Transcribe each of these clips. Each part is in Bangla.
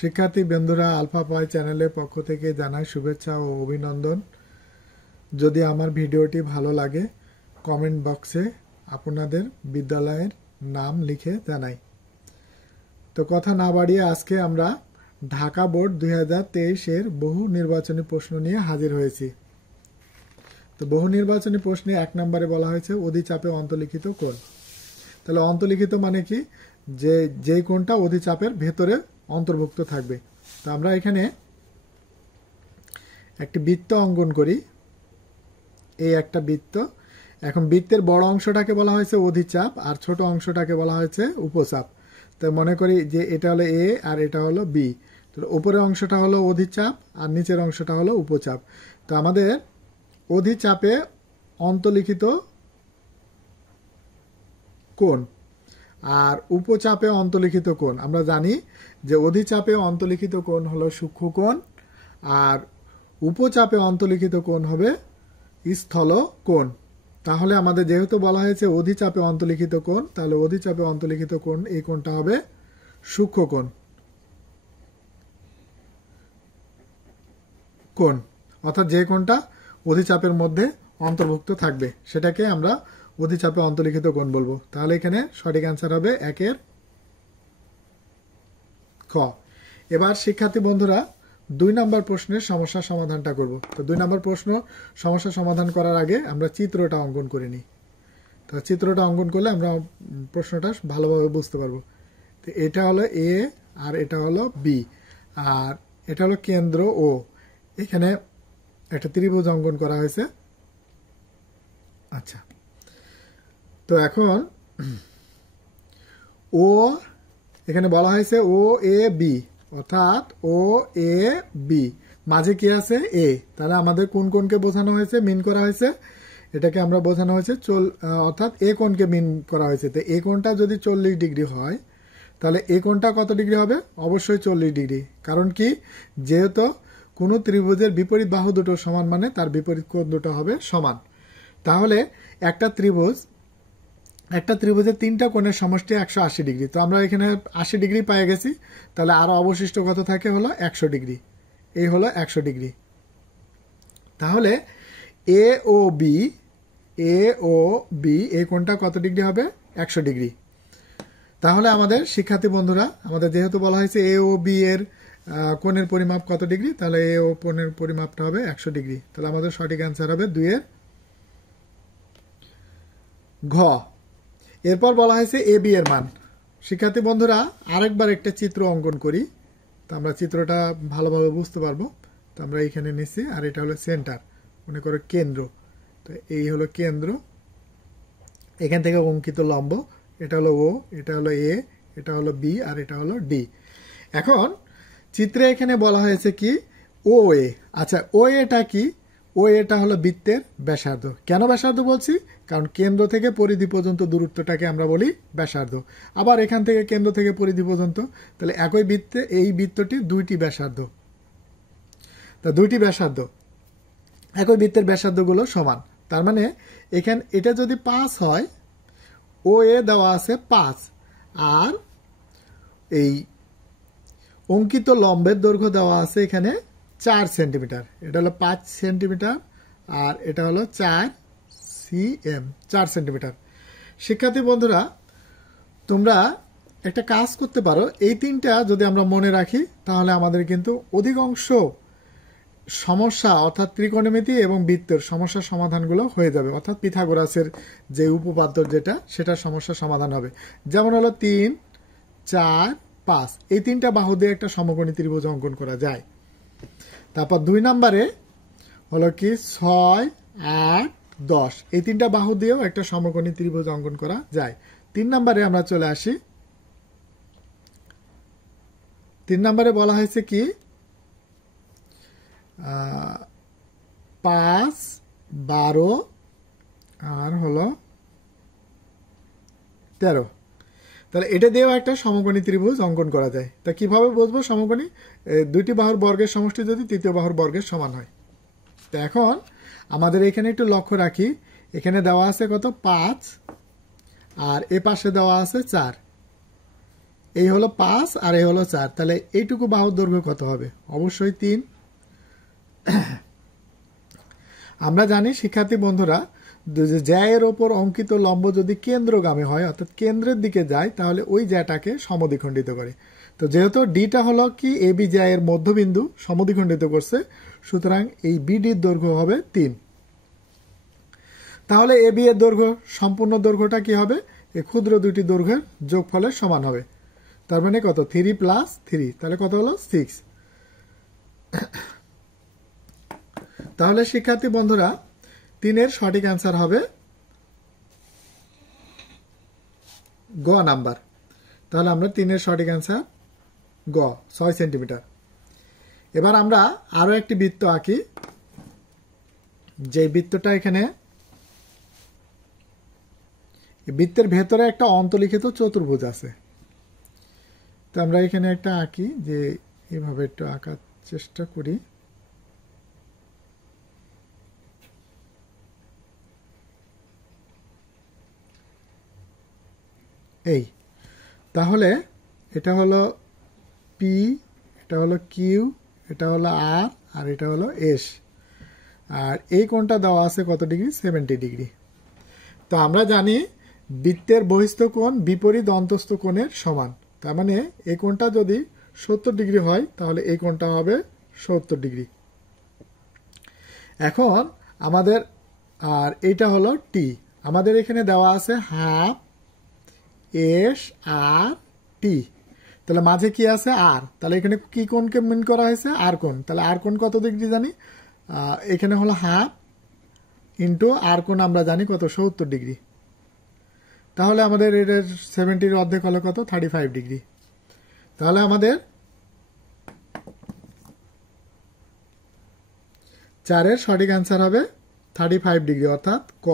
শিক্ষার্থী বন্ধুরা, আলফা পয় চ্যানেলের পক্ষ থেকে জানাই শুভেচ্ছা ও অভিনন্দন। যদি আমার ভিডিওটি ভালো লাগে কমেন্ট বক্সে আপনাদের বিদ্যালয়ের নাম লিখে জানাই। তো কথা না বাড়িয়ে আজকে আমরা ঢাকা বোর্ড 2023-এর বহু নির্বাচনী প্রশ্ন নিয়ে হাজির হয়েছি। তো বহু নির্বাচনী প্রশ্নে 1 নম্বরে বলা হয়েছে অধিচাপে অন্তর্লিখিত কোণ। তাহলে অন্তর্লিখিত মানে কি, যে কোণটা অধিচাপের ভেতরে অন্তর্ভুক্ত থাকবে। তো আমরা এখানে একটি বৃত্ত অঙ্কন করি। এই একটা বৃত্ত। এখন বৃত্তের বড় অংশটাকে বলা হয়েছে অধিচাপ আর ছোট অংশটাকে বলা হয়েছে উপচাপ। তো মনে করি যে এটা হলো এ আর এটা হলো বি। তো উপরের অংশটা হলো অধিচাপ আর নিচের অংশটা হলো উপচাপ। তো আমাদের অধিচাপে অন্তর্লিখিত কোণ আর উপচাপে অন্তর্লিখিত কোণ, আমরা জানি যে অধিচাপে অন্তর্লিখিত কোণ হলো সূক্ষ্ম কোণ আর উপচাপে অন্তর্লিখিত কোণ হবে স্থল কোণ। তাহলে আমাদের যেহেতু বলা হয়েছে অধিচাপে অন্তর্লিখিত কোণ, তাহলে অধিচাপে অন্তর্লিখিত কোণ এই কোণটা হবে সূক্ষ্ম কোণ, অর্থাৎ যে কোণটা অধিচাপের মধ্যে অন্তর্ভুক্ত থাকবে সেটাকে আমরা অধিচাপে অন্তর্লিখিত কোণ বলবো। তাহলে এখানে সঠিক অ্যান্সার হবে 1-এর খ। এবার শিক্ষার্থী বন্ধুরা 2 নম্বর প্রশ্নের সমস্যা সমাধানটা করব। তো 2 নম্বর প্রশ্ন সমস্যা সমাধান করার আগে আমরা চিত্রটা অঙ্কন করে নিই। তো চিত্রটা অঙ্কন করলে আমরা প্রশ্নটা ভালোভাবে বুঝতে পারবো। তো এটা হলো এ আর এটা হলো বি আর এটা হলো কেন্দ্র ও। এখানে একটা ত্রিভুজ অঙ্কন করা হয়েছে। আচ্ছা, তো এখন ও এখানে বলা হয়েছে ও এ বি, অর্থাৎ ও এ বি মাঝে কি আছে এ। তাহলে আমাদের কোন কোণকে বোঝানো হয়েছে, মিন করা হয়েছে, এটাকে আমরা বোঝানো হয়েছে অর্থাৎ এ কোণকে মিন করা হয়েছে। তো এ কোণটা যদি 40 ডিগ্রি হয় তাহলে এ কোণটা কত ডিগ্রি হবে? অবশ্যই 40 ডিগ্রি। কারণ কি, যেহেতু কোনো ত্রিভুজের বিপরীত বাহু দুটো সমান মানে তার বিপরীত কোণ দুটো হবে সমান। তাহলে একটা ত্রিভুজের 3টা কোণের সমষ্টি 180 ডিগ্রি। তো আমরা এখানে 80 ডিগ্রি পেয়ে গেছি। তাহলে আরো অবশিষ্ট কত থাকে হলো 100 ডিগ্রি। এই হলো 100 ডিগ্রি। তাহলে এ ও বি এই কোণটা কত ডিগ্রি হবে? 100 ডিগ্রি। তাহলে আমাদের শিক্ষার্থী বন্ধুরা, আমাদের যেহেতু বলা হয়েছে এ ও বি এর কোণের পরিমাপ কত ডিগ্রি, তাহলে এ ও কোণের পরিমাপটা হবে 100 ডিগ্রি। তাহলে আমাদের সঠিক অ্যান্সার হবে 2-এর ঘ। এরপর বলা হয়েছে এ বি এর মান। শিক্ষার্থী বন্ধুরা আরেকবার একটা চিত্র অঙ্কন করি, তো আমরা চিত্রটা ভালোভাবে বুঝতে পারবো। তো আমরা এইখানে নিচ্ছি আর এটা হলো সেন্টার, মনে করো কেন্দ্র। তো এই হলো কেন্দ্র, এখান থেকে অঙ্কিত লম্ব, এটা হলো ও, এটা হলো এ, এটা হলো বি আর এটা হলো ডি। এখন চিত্রে এখানে বলা হয়েছে কি ও এ। আচ্ছা, ও এটা কি? ও এটা হলো বৃত্তের ব্যাসার্ধ। কেন ব্যাসার্ধ বলছি? কারণ কেন্দ্র থেকে পরিধি পর্যন্ত দূরত্বটাকে আমরা বলি ব্যাসার্ধ। আবার এখান থেকে কেন্দ্র থেকে পরিধি পর্যন্ত, তাহলে একই বৃত্তে এই বৃত্তটি 2টি ব্যাসার্ধ। তা 2টি ব্যাসার্ধ, একই বৃত্তের ব্যাসার্ধগুলো সমান। তার মানে এখানে এটা যদি 5 হয়, ও এ দেওয়া আছে 5 আর এই অঙ্কিত লম্বের দৈর্ঘ্য দেওয়া আছে এখানে 4 সেন্টিমিটার। এটা হলো 5 সেন্টিমিটার আর এটা হলো 4 সেন্টিমিটার। শিক্ষার্থী বন্ধুরা, তোমরা একটা কাজ করতে পারো, এই 3টা যদি আমরা মনে রাখি তাহলে আমাদের কিন্তু অধিকাংশ সমস্যা অর্থাৎ ত্রিকোণমিতি এবং বৃত্তের সমস্যার সমাধানগুলো হয়ে যাবে। অর্থাৎ পিথাগোরাসের যে উপপাদ্য যেটা, সেটা সমস্যার সমাধান হবে। যেমন হলো 3, 4, 5 এই 3টা বাহু দিয়ে একটা সমকোণী ত্রিভুজ অঙ্কন করা যায়। তারপর 2 নম্বরে হলো কি 6, 8, 10 এই 3টা বাহু দিয়েও একটা সমকোণী ত্রিভুজ অঙ্কন করা যায়। 3 নম্বরে আমরা চলে আসি। 3 নম্বরে বলা হয়েছে কি 5, 12 আর হলো 13। তাহলে এটা দিয়েও একটা সমকোণী ত্রিভুজ অঙ্কন করা যায়। তা কিভাবে বুঝবো সমকোণী? 2টি বাহুর বর্গের সমষ্টি যদি 3য় বাহুর বর্গের সমান হয়। তো এখন আমাদের এখানে একটু লক্ষ্য রাখি, এখানে দেওয়া আছে কত 5 আর এ পাশে দেওয়া আছে 4। এই হলো 5 আর এই হলো 4, তাহলে এইটুকু বাহুর দৈর্ঘ্য কত হবে? অবশ্যই 3। আমরা জানি শিক্ষার্থী বন্ধুরা, জ্যায়ের ওপর অঙ্কিত লম্ব যদি কেন্দ্রগামী হয় অর্থাৎ কেন্দ্রের দিকে যায় তাহলে ওই জ্যাটাকে সমদ্বিখণ্ডিত করে। তো যেহেতু ডিটা হলো কি এবি জ্যায়ের মধ্যবিন্দু সমদ্বিখণ্ডিত করছে, সুতরাং এই বিডির দৈর্ঘ্য হবে 3। তাহলে এবি এর দৈর্ঘ্য সম্পূর্ণ দৈর্ঘ্যটা কি হবে? এই ক্ষুদ্র দুটি দৈর্ঘ্যের যোগফলের সমান হবে। তার মানে কত? 3 + 3, তাহলে কত হলো? 6। তাহলে শিক্ষার্থী বন্ধুরা 3-এর সঠিক অ্যান্সার হবে গ নাম্বার। তাহলে আমরা 3-এর সঠিক অ্যান্সার গ, 6 সেন্টিমিটার। এবার আমরা আরো একটি বৃত্ত আঁকি, যে বৃত্তটা এখানে বৃত্তের ভেতরে একটা অন্তর্লিখিত চতুর্ভুজ আছে। তো আমরা এখানে একটা আঁকি, যে এইভাবে একটু আঁকার চেষ্টা করি। এই তাহলে এটা হলো পি, এটা হলো কিউ, এটা হলো আর, আর এটা হলো এস। আর এই কোণটা দেওয়া আছে কত ডিগ্রি? 70 ডিগ্রি। তো আমরা জানি বৃত্তের বহিস্থ কোণ বিপরীত অন্তস্থ কোণের সমান। তার মানে এই কোণটা যদি 70 ডিগ্রি হয় তাহলে এই কোণটা হবে 70 ডিগ্রি। এখন আমাদের, আর এইটা হলো টি, আমাদের এখানে দেওয়া আছে হাফ এস আর টি, তাহলে মাঝে কি আছে? আর। তাহলে এখানে কি কোণকে মিন করা হয়েছে? আর কোণ। তাহলে আর কোণ কত ডিগ্রি জানি? এখানে হলো হাফ ইন্টু আর কোণ আমরা জানি কত? 70 ডিগ্রি। তাহলে আমাদের এটার 70-র অর্ধেক হলো কত? 35 ডিগ্রি। তাহলে আমাদের 4-এর সঠিক অ্যান্সার হবে 35 ডিগ্রি, অর্থাৎ ক।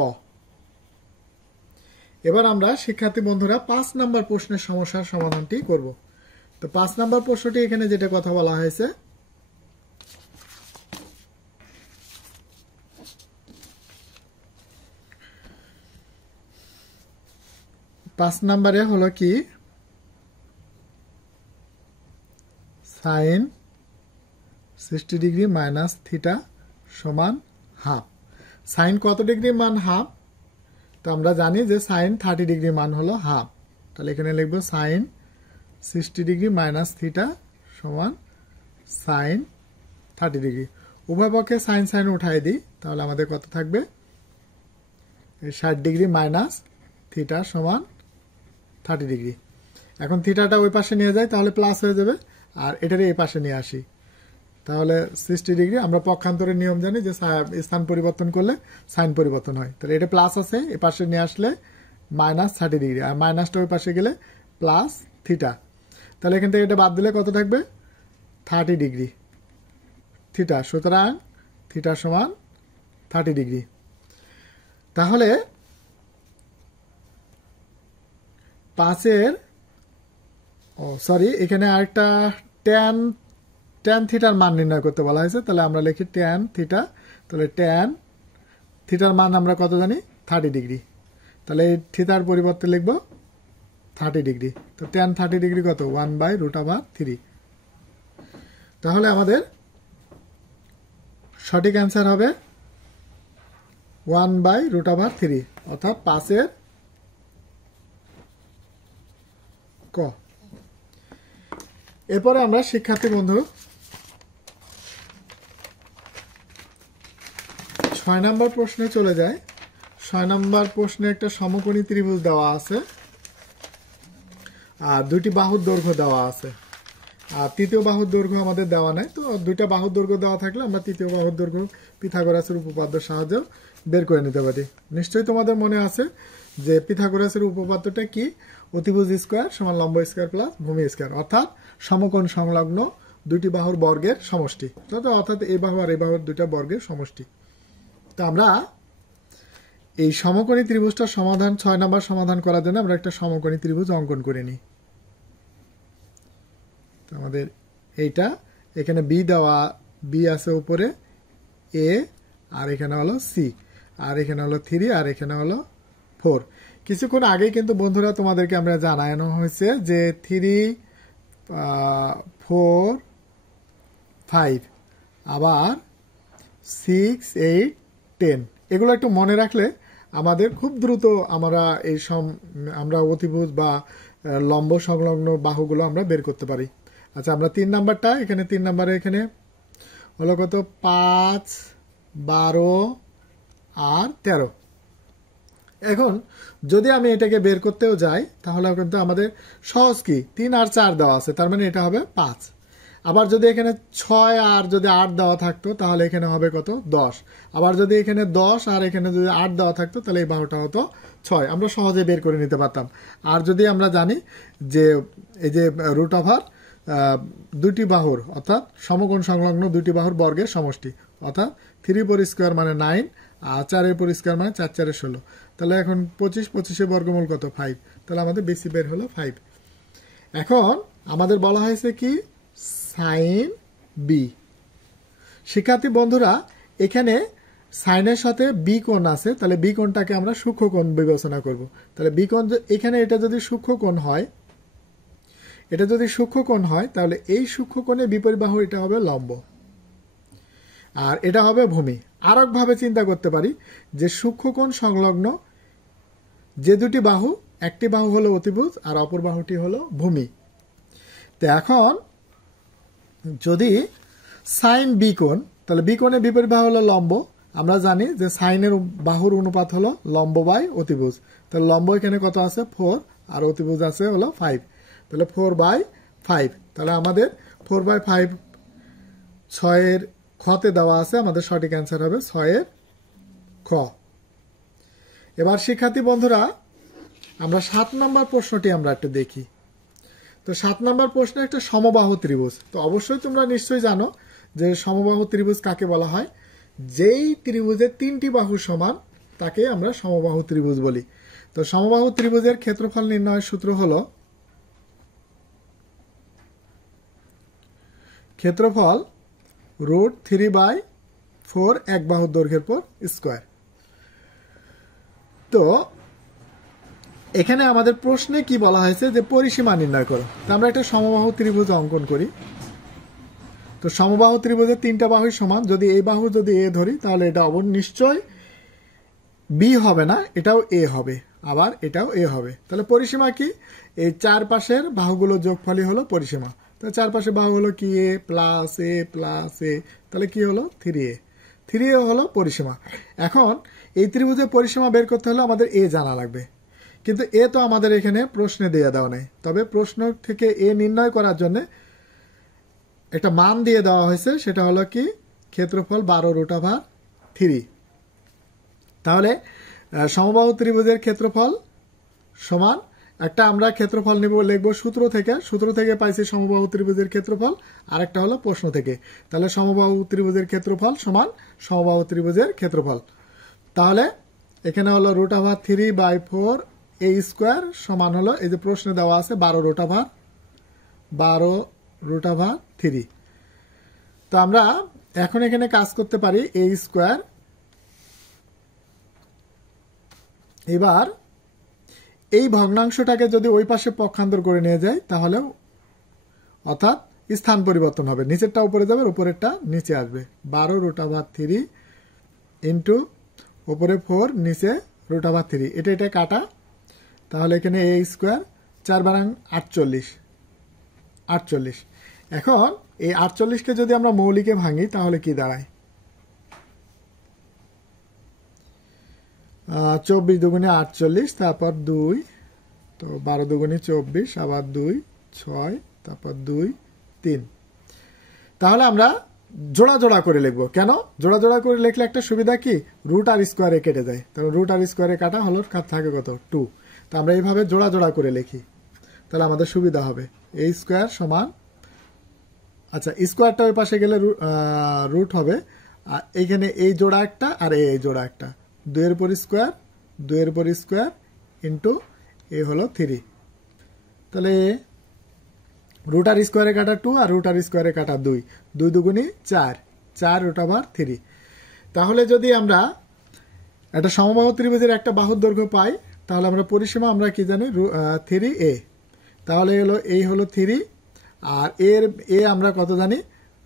এবার আমরা শিক্ষার্থী বন্ধুরা 5 নম্বর প্রশ্নের সমস্যার সমাধানটি করব। তো 5 নম্বর প্রশ্নটি এখানে যেটা কথা বলা হয়েছে, পাঁচ নম্বরে হলো কি সাইন 60 ডিগ্রি মাইনাস থিটা সমান হাফ। সাইন কত ডিগ্রি মান? হাফ। তো আমরা জানি যে সাইন 30 ডিগ্রি মান হলো হাফ। তাহলে এখানে লিখবো সাইন 60 ডিগ্রি মাইনাস থিটা সমান সাইন 30 ডিগ্রি। উভয় পক্ষে সাইন সাইন উঠাই দিই, তাহলে আমাদের কত থাকবে? 60 ডিগ্রি মাইনাস থিটা সমান 30 ডিগ্রি। এখন থিটাটা ওই পাশে নিয়ে যাই, তাহলে প্লাস হয়ে যাবে, আর এটারই এই পাশে নিয়ে আসি, তাহলে 60 ডিগ্রি। আমরা পক্ষান্তরের নিয়ম জানি যে স্থান পরিবর্তন করলে সাইন পরিবর্তন হয়। তাহলে এটা প্লাস আছে, এ পাশে নিয়ে আসলে মাইনাস 30 ডিগ্রি, আর মাইনাসটা ওই পাশে গেলে প্লাস থিটা। তাহলে এখান থেকে এটা বাদ দিলে কত থাকবে? 30 ডিগ্রি থিটা। সুতরাং থিটা সমান 30 ডিগ্রি। তাহলে 5-এর এখানে আরেকটা ট্যান থিটার মান নির্ণয় করতে বলা হয়েছে। তাহলে আমরা লিখি ট্যান থিটা। তাহলে ট্যান থিটার মান আমরা কত জানি? 30 ডিগ্রি। তাহলে এই থিটার পরিবর্তে লিখব 30 ডিগ্রি। তো ট্যান 30 ডিগ্রি কত? 1/√3। তাহলে আমাদের সঠিক অ্যান্সার হবে 1/√3, অর্থাৎ 5-এর ক। এরপরে আমরা শিক্ষার্থী বন্ধু 6 নম্বর প্রশ্নে চলে যাই। 6 নম্বর প্রশ্নে একটা সমকোণী ত্রিভুজ দেওয়া আছে, আর দুটি বাহুর দৈর্ঘ্য দেওয়া আছে, আর তৃতীয় বাহুর দৈর্ঘ্য আমাদের দেওয়া নাই। তো দুইটা বাহুর দৈর্ঘ্য দেওয়া থাকলে আমরা তৃতীয় বাহুর দৈর্ঘ্য পিথাগোরাসের উপপাদ্যের সাহায্যে বের করে নিতে পারি। নিশ্চয়ই তোমাদের মনে আছে যে পিথাগোরাসের উপপাদ্যটা কি? অতিভুজ স্কয়ার সমান লম্ব স্কয়ার প্লাস ভূমি স্কয়ার, অর্থাৎ সমকোণ সংলগ্ন দুইটি বাহুর বর্গের সমষ্টি, অর্থাৎ এই বাহু আর এই বাহুর দুইটা বর্গের সমষ্টি। তো আমরা এই সমকোণী ত্রিভুজটার সমাধান 6 নম্বর সমাধান করার জন্য আমরা একটা সমকোণী ত্রিভুজ অঙ্কন করে নিই। তো আমাদের এইটা এখানে বি দেওয়া, বি আছে উপরে, এ, আর এখানে হলো সি, আর এখানে হলো 3, আর এখানে হলো 4। কিছুক্ষণ আগে কিন্তু বন্ধুরা তোমাদেরকে আমরা জানানো হয়েছে যে 3, 4, 5 আবার 6, 8, 10 এগুলো একটু মনে রাখলে আমাদের খুব দ্রুত আমরা অতিভুজ বা লম্ব সংলগ্ন বাহুগুলো আমরা বের করতে পারি। আচ্ছা, আমরা 3 নাম্বারটা এখানে 3 নাম্বারে এখানে হলো কত 5, 12 আর 13। এখন যদি আমি এটাকে বের করতেও যাই তাহলে কিন্তু আমাদের সহজ কি 3 আর 4 দেওয়া আছে, তার মানে এটা হবে 5। আবার যদি এখানে 6 আর যদি 8 দেওয়া থাকতো তাহলে এখানে হবে কত 10। আবার যদি এখানে 10 আর এখানে যদি 8 দেওয়া থাকতো তাহলে এই বাহুটা হতো 6। আমরা সহজে বের করে নিতে পারতাম। আর যদি আমরা জানি যে এই যে রুট ওভার দুটি বাহুর অর্থাৎ সমকোণ সংলগ্ন দুটি বাহুর বর্গের সমষ্টি, অর্থাৎ 3/4 মানে 9 আর 4/4 মানে 4 4 16। তাহলে এখন 25, 25 বর্গমূল কত 5। তাহলে আমাদের বেশি বের হলো 5। এখন আমাদের বলা হয়েছে কি সাইন বি। শিক্ষার্থী বন্ধুরা, এখানে সাইনের সাথে বি কোণ আছে, তাহলে বি কোণটাকে আমরা সূক্ষ্মকোণ বিবেচনা করব। তাহলে বি কোণ এখানে এটা যদি সূক্ষ্মকোণ হয়, তাহলে এই সূক্ষ্মকোণের বিপরীত বাহু এটা হবে লম্ব আর এটা হবে ভূমি। আর একভাবে চিন্তা করতে পারি যে সূক্ষ্মকোণ সংলগ্ন যে দুটি বাহু, একটি বাহু হলো অতিভুজ আর অপর বাহুটি হলো ভূমি। তো এখন যদি সাইন বি কোণ, তাহলে বি কোণের বিপরীত বাহু হলো লম্ব। আমরা জানি যে সাইনের বাহুর অনুপাত হলো লম্ব বাই অতিভুজ। তাহলে লম্ব এখানে কত আছে 4 আর অতিভুজ আছে হলো 5। তাহলে 4/5। তাহলে আমাদের 4/5 6 খতে দেওয়া আছে, আমাদের সঠিক অ্যান্সার হবে 6 খ। এবার শিক্ষার্থী বন্ধুরা, আমরা 7 নম্বর প্রশ্নটি আমরা একটু দেখি। তো 7 নম্বর প্রশ্নে একটা সমবাহু ত্রিভুজ। তো অবশ্যই তোমরা নিশ্চয়ই জানো যে সমবাহু ত্রিভুজ কাকে বলা হয়। যেই ত্রিভুজের 3টি বাহু সমান তাকে আমরা সমবাহু ত্রিভুজ বলি। তো সমবাহু ত্রিভুজের ক্ষেত্রফল নির্ণয়ের সূত্র হলো ক্ষেত্রফল √3/4 এক বাহুর দৈর্ঘ্যের পর স্কয়ার। তো এখানে আমাদের প্রশ্নে কি বলা হয়েছে যে পরিসীমা নির্ণয় করো। তো আমরা একটা সমবাহু ত্রিভুজ অঙ্কন করি। তো সমবাহু ত্রিভুজের 3টা বাহুই সমান। যদি এই বাহু যদি এ ধরি তাহলে এটা নিশ্চয় বি হবে না, এটাও এ হবে, আবার এটাও এ হবে। তাহলে পরিসীমা কি, এই চারপাশের বাহুগুলোর যোগফলই হলো পরিসীমা। তো চারপাশে বাহু হলো কি এ প্লাস এ প্লাস এ, তাহলে কি হলো 3a। 3a হলো পরিসীমা। এখন এই ত্রিভুজের পরিসীমা বের করতে হলে আমাদের এ জানা লাগবে, কিন্তু এ তো আমাদের এখানে প্রশ্নে দেওয়া দেওয়া নেই। তবে প্রশ্ন থেকে এ নির্ণয় করার জন্য একটা মান দিয়ে দেওয়া হয়েছে, সেটা হলো কি ক্ষেত্রফল 12√3। তাহলে সমবাহু ত্রিভুজের ক্ষেত্রফল সমান একটা আমরা ক্ষেত্রফল লিখবো সূত্র থেকে পাইছি সমবাহু ত্রিভুজের ক্ষেত্রফল, আর একটা হলো প্রশ্ন থেকে। তাহলে সমবাহু ত্রিভুজের ক্ষেত্রফল সমান সমবাহু ত্রিভুজের ক্ষেত্রফল। তাহলে এখানে হলো √3/4 a স্কোয়ার সমান হলো এই যে প্রশ্নে দেওয়া আছে 12√3। তো আমরা এখন এখানে কাজ করতে পারি a স্কোয়ার। এবার এই ভগ্নাংশটাকে যদি ওই পাশে পক্ষান্তর করে নিয়ে যায় তাহলে অর্থাৎ স্থান পরিবর্তন হবে, নিচেরটা উপরে যাবে, উপরেরটা নিচে আসবে। 12√3 ইন্টু উপরে 4 নিচে √3, এটা কাটা। তাহলে এখানে a স্কোয়ার 4 48। এখন এই 48কে যদি আমরা মৌলিকে ভাঙি তাহলে কি দাঁড়ায় 24 দুগুণে 48, তারপর 2, তো 12 দুগুণে 24, আবার 2, 6, তারপর 2, 3। তাহলে আমরা জোড়া জোড়া করে লিখবো। কেন জোড়া জোড়া করে লিখলে একটা সুবিধা কি, রুট আর স্কোয়ারে কেটে যায়। তাহলে রুট আর স্কোয়ারে কাটা হলো থাকে কত 2। তো আমরা এইভাবে জোড়া জোড়া করে লিখি, তাহলে আমাদের সুবিধা হবে। a স্কোয়ার সমান, আচ্ছা স্কোয়ারটা ওই পাশে গেলে রুট হবে, আর এইখানে এই জোড়া একটা আর এই জোড়া একটা, 2 এর উপর স্কোয়ার ইন্টু এ হলো 3। তাহলে রুট আর স্কোয়ারে কাটা 2 আর রুট আর স্কোয়ারে কাটা 2, 2 দুগুণে 4, 4√3। তাহলে যদি আমরা একটা সমবাহু ত্রিভুজের একটা বাহুর দৈর্ঘ্য পাই তাহলে আমরা পরিসীমা আমরা কি জানি 3a, তাহলে এই হলো 3 আর এ আমরা কত জানি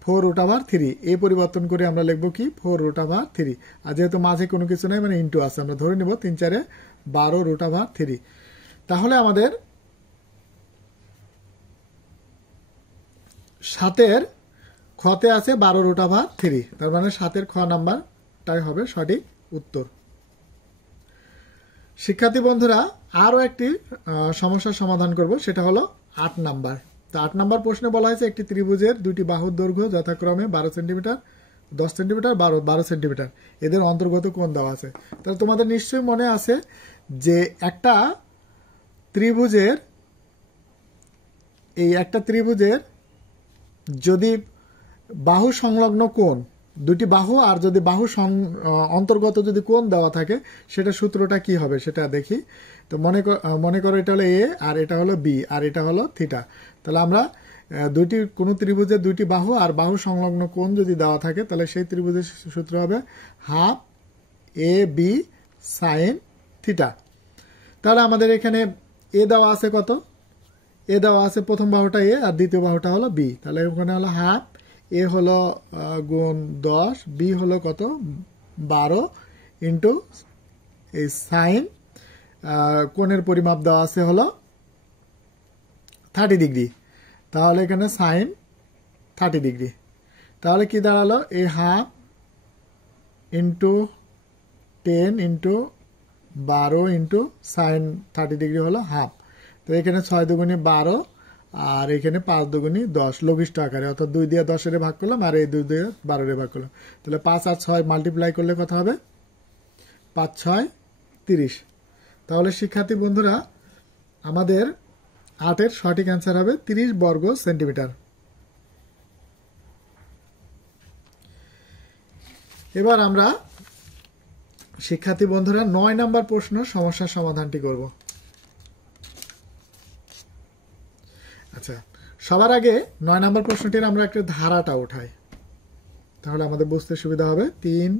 4√3, এ পরিবর্তন করে আমরা লিখবো কি 4√3, আর যেহেতু মাঝে কোনো কিছু নাই মানে ইন্টু আছে আমরা ধরে নিব 3 4 12√3। তাহলে আমাদের 7 খতে আছে 12√3, তার মানে 7 খ নাম্বারটাই হবে সঠিক উত্তর। শিক্ষার্থী বন্ধুরা আরও একটি সমস্যার সমাধান করব, সেটা হলো 8 নাম্বার। তো 8 নাম্বার প্রশ্নে বলা হয়েছে একটি ত্রিভুজের দুইটি বাহুর দৈর্ঘ্য যথাক্রমে 12 সেন্টিমিটার, 10 সেন্টিমিটার, 12 সেন্টিমিটার, এদের অন্তর্গত কোণ দেওয়া আছে। তাহলে তোমাদের নিশ্চয়ই মনে আছে যে একটা ত্রিভুজের যদি বাহু সংলগ্ন কোণ, দুটি বাহু আর যদি বাহু অন্তর্গত যদি কোণ দেওয়া থাকে সেটা সূত্রটা কি হবে সেটা দেখি। তো মনে করো এটা হলো এ আর এটা হলো বি আর এটা হলো থিটা। তাহলে আমরা কোনো ত্রিভুজের দুইটি বাহু আর বাহু সংলগ্ন কোণ যদি দেওয়া থাকে তাহলে সেই ত্রিভুজের সূত্র হবে half A B sine theta. তাহলে আমাদের এখানে এ দেওয়া আছে কত, এ দেওয়া আছে প্রথম বাহুটা এ আর দ্বিতীয় বাহুটা হলো বি, তাহলে ওখানে হলো হাফ, এ হলো গুণ 10, বি হলো কত 12 ইন্টু এই সাইন কোণের পরিমাপ দেওয়া আছে হলো 30 ডিগ্রি, তাহলে এখানে সাইন 30 ডিগ্রি। তাহলে কি দাঁড়ালো এই half into 10 into 12 into sign 30 degree হলো হাফ। তো এখানে 6 দুগুণে 12 আর এখানে 5 দুগুণে 10 লঘিষ্ঠ আকারে, অর্থাৎ 2 দিয়ে 10 এর ভাগ করলাম আর এই 2 দিয়ে 12 এর ভাগ করলাম। তাহলে 5 আর 6 মাল্টিপ্লাই করলে কত হবে 5 6 30। তাহলে শিক্ষার্থী বন্ধুরা আমাদের 8-এর সঠিক অ্যান্সার হবে 30 বর্গ সেন্টিমিটার। এবার আমরা শিক্ষার্থী বন্ধুরা 9 নাম্বার প্রশ্ন সমস্যার সমাধানটি করব। আচ্ছা, সবার আগে 9 নাম্বার প্রশ্নটির আমরা একটা ধারাটা উঠাই, তাহলে আমাদের বুঝতে সুবিধা হবে। 3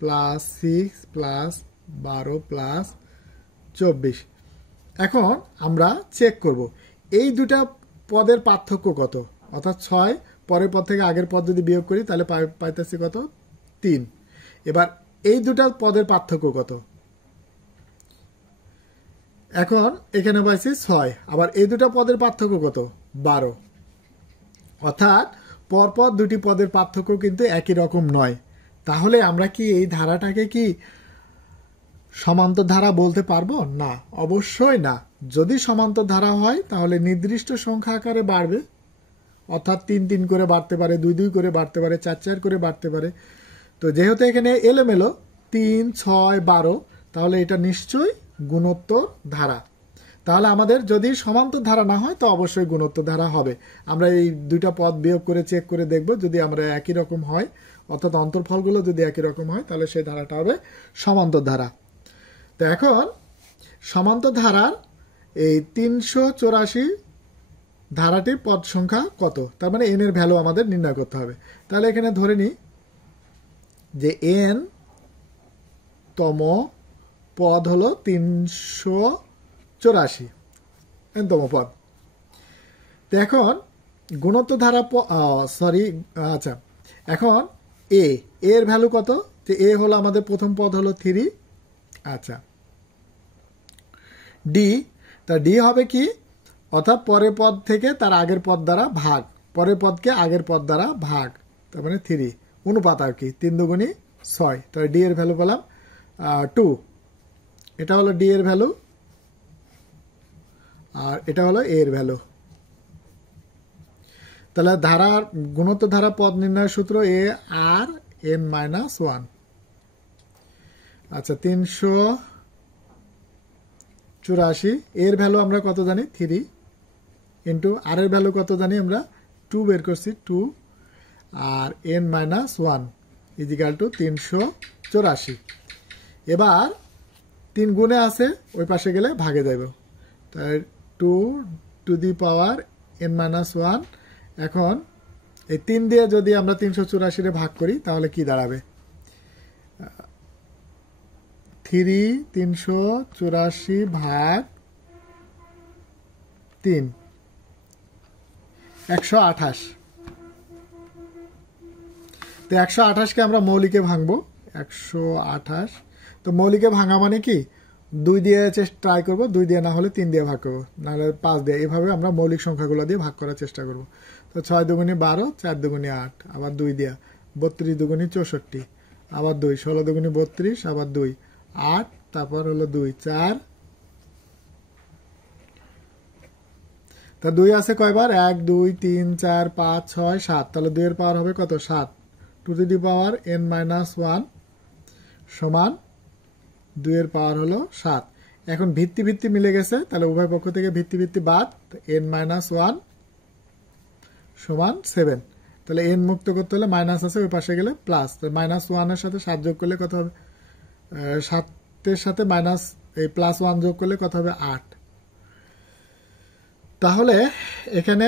+ 6 + 12 + 24। এখন আমরা চেক করব এই দুটা পদের পার্থক্য কত, অর্থাৎ 6 পরের পদ থেকে আগের পদ যদি বিয়োগ করি তাহলে পাইতেছি কত 3। এবার এই দুটা পদের পার্থক্য কত, এখন এখানে পাইছি 6, আবার এই দুটা পদের পার্থক্য কত 12, অর্থাৎ পরপর দুটি পদের পার্থক্য কিন্তু একই রকম নয়। তাহলে আমরা কি এই ধারাটাকে কি সমান্তর ধারা বলতে পারবো? না, অবশ্যই না। যদি সমান্তর ধারা হয় তাহলে নির্দিষ্ট সংখ্যা আকারে বাড়বে, অর্থাৎ 3 3 করে বাড়তে পারে, 2 2 করে বাড়তে পারে, 4 4 করে বাড়তে পারে। তো যেহেতু এখানে এলোমেলো 3 6 12, তাহলে এটা নিশ্চয়ই গুণোত্তর ধারা। তাহলে আমাদের যদি সমান্তর ধারা না হয় তো অবশ্যই গুণোত্তর ধারা হবে। আমরা এই দুইটা পদ বিয়োগ করে চেক করে দেখব, যদি আমরা একই রকম হয় অর্থাৎ অন্তর্ফলগুলো যদি একই রকম হয় তাহলে সেই ধারাটা হবে সমান্তর ধারা। তো এখন সমান্তর ধারার এই 384 ধারাটির পদ সংখ্যা কত, তার মানে এন এর ভ্যালু আমাদের নির্ণয় করতে হবে। তাহলে এখানে ধরে নিই যে এন তম পদ হলো 384 এনতম পদ। তো এখন গুণোত্তর ধারা আচ্ছা, এখন এর ভ্যালু কত, যে এ হলো আমাদের প্রথম পদ হলো 3। আচ্ছা, ডি, তা ডি হবে কি, অর্থাৎ পরের পদ থেকে তার আগের পদ দ্বারা ভাগ, পরের পদকে আগের পদ দ্বারা ভাগ, তার মানে 3 অনুপাত আর কি, 3 দুগুণী 6। তাহলে ডি এর ভ্যালু পেলাম 2। এটা হলো ডি এর ভ্যালু আর এটা হলো এ এর ভ্যালু। তাহলে ধারার গুণোত্তর ধারা পদ নির্ণয়ের সূত্র এ আর এন মাইনাস 1। আচ্ছা, 384 এর ভ্যালু আমরা কত জানি 3 ইন্টু আর এর ভ্যালু কত জানি আমরা 2 বের করছি 2 আর এন মাইনাস 1 ইজিক্যাল টু 384। এবার 3 গুণে আছে, ওই পাশে গেলে ভাগে যাবে, তাই 2 to the power N minus 1। এখন এই 3 দিয়ে যদি আমরা 384 ভাগ করি তাহলে কি দাঁড়াবে 384 ভাগ 3 128। তো 128কে আমরা মৌলিকে ভাঙবো 128। তো মৌলিকে ভাঙা মানে কি 2 দিয়ে ট্রাই করবো, 2 দিয়ে না হলে 3 দিয়ে ভাগ করবো, নাহলে 5 দিয়ে, এইভাবে আমরা মৌলিক সংখ্যাগুলো দিয়ে ভাগ করার চেষ্টা করব। তো 6 দুগুণে 12, 4 দুগুণে 8, আবার 2 দিয়া 32 দুগুণে 64, আবার 2 16 দুগুণে 32, আবার 2 8, তারপর হলো 2 4। তা 2 আছে কয়বার? 1 2 3 4 5 6 7, তাহলে 2 এর পাওয়ার হবে কত? 7। টু দি পাওয়ার n-1 সমান 2 এর পাওয়ার হলো 7। এখন ভিত্তি ভিত্তি মিলে গেছে, তাহলে উভয় পক্ষ থেকে ভিত্তি ভিত্তি বাদ, n-1 সমান 7। তাহলে n মুক্ত করতে হলে মাইনাস আছে ওই পাশে গেলে প্লাস, -1 এর সাথে 7 যোগ করলে কত হবে? 7 এর সাথে মাইনাস এই +1 যোগ করলে কত হবে? 8। তাহলে এখানে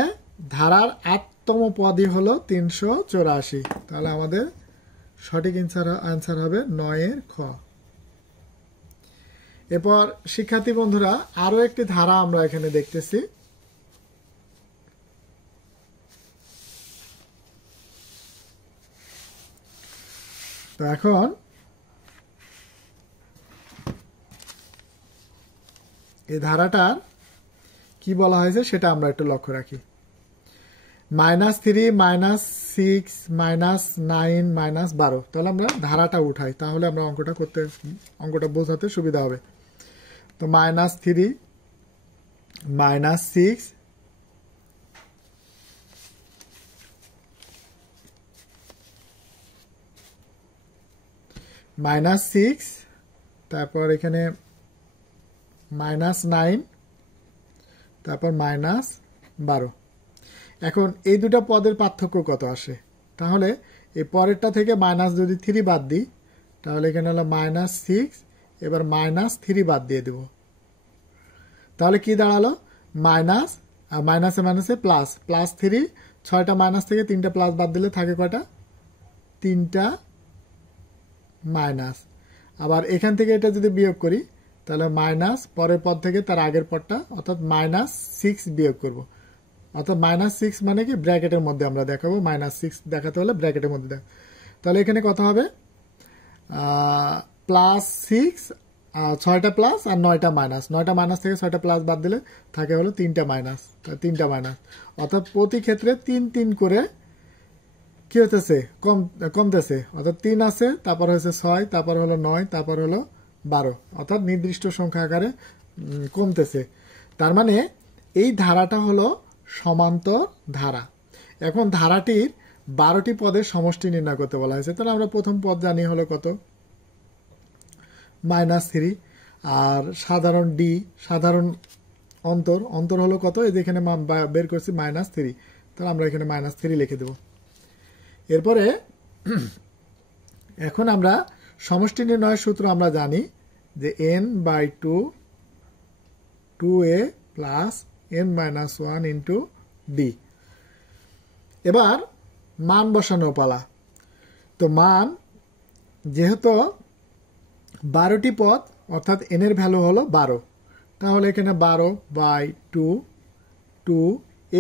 ধারার 8তম পদই হলো 384। তাহলে আমাদের সঠিক আনসার হবে 9 এর খ। এরপর শিক্ষার্থী বন্ধুরা আরো একটি ধারা আমরা এখানে দেখতেছি। তো এখন এই ধারাটার কি বলা হয়েছে সেটা আমরা একটু লক্ষ্য রাখি। -3 -6 -9 -12। তাহলে আমরা ধারাটা উঠাই, তাহলে আমরা অঙ্কটা বোঝাতে সুবিধা হবে। তো -3 -6 -6, তারপর এখানে -9, তারপর -12। এখন এই দুটো পদের পার্থক্য কত আসে? তাহলে এই পরেরটা থেকে মাইনাস যদি 3 বাদ দিই, তাহলে এখানে হলো -6, এবার -3 বাদ দিয়ে দেব। তাহলে কি দাঁড়ালো? মাইনাস আর মাইনাসে মাইনাসে প্লাস, +3, 6টা মাইনাস থেকে 3টা প্লাস বাদ দিলে থাকে কয়টা? 3টা মাইনাস। আবার এখান থেকে এটা যদি বিয়োগ করি, তাহলে মাইনাস পরের পদ থেকে তার আগের পদটা অর্থাৎ -6 বিয়োগ করব। অর্থাৎ -6 মানে কি ব্র্যাকেটের মধ্যে আমরা দেখাবো, -6 দেখাতে হলে ব্র্যাকেটের মধ্যে দেখ। তাহলে এখানে কত হবে? +6, 6টা প্লাস আর 9টা মাইনাস, 9টা মাইনাস থেকে 6টা প্লাস বাদ দিলে থাকে হলো 3টা মাইনাস, 3টা মাইনাস। অর্থাৎ প্রতি ক্ষেত্রে 3 3 করে কি হতেছে? কমতেছে। অর্থাৎ 3 আছে, তারপর হচ্ছে 6, তারপর হলো 9, তারপর হলো 12, অর্থাৎ নির্দিষ্ট সংখ্যা আকারে কমতেছে। তার মানে এই ধারাটা হলো সমান্তর ধারা। এখন ধারাটির 12টি পদের সমষ্টি নির্ণয় করতে বলা হয়েছে। তাহলে আমরা প্রথম পদ জানি হলো কত? -3। আর সাধারণ ডি, সাধারণ অন্তর হলো কত? এই যে এখানে বের করছি -3, তাহলে আমরা এখানে -3 লিখে দেব। এরপরে এখন আমরা সমষ্টি নির্ণয়ের সূত্র আমরা জানি যে n/2 2a plus n-1 into D. এবার মান বসানো পালা। তো মান যেহেতু 12টি পদ অর্থাৎ n এর ভ্যালু হলো 12, তাহলে এখানে 12/2, 2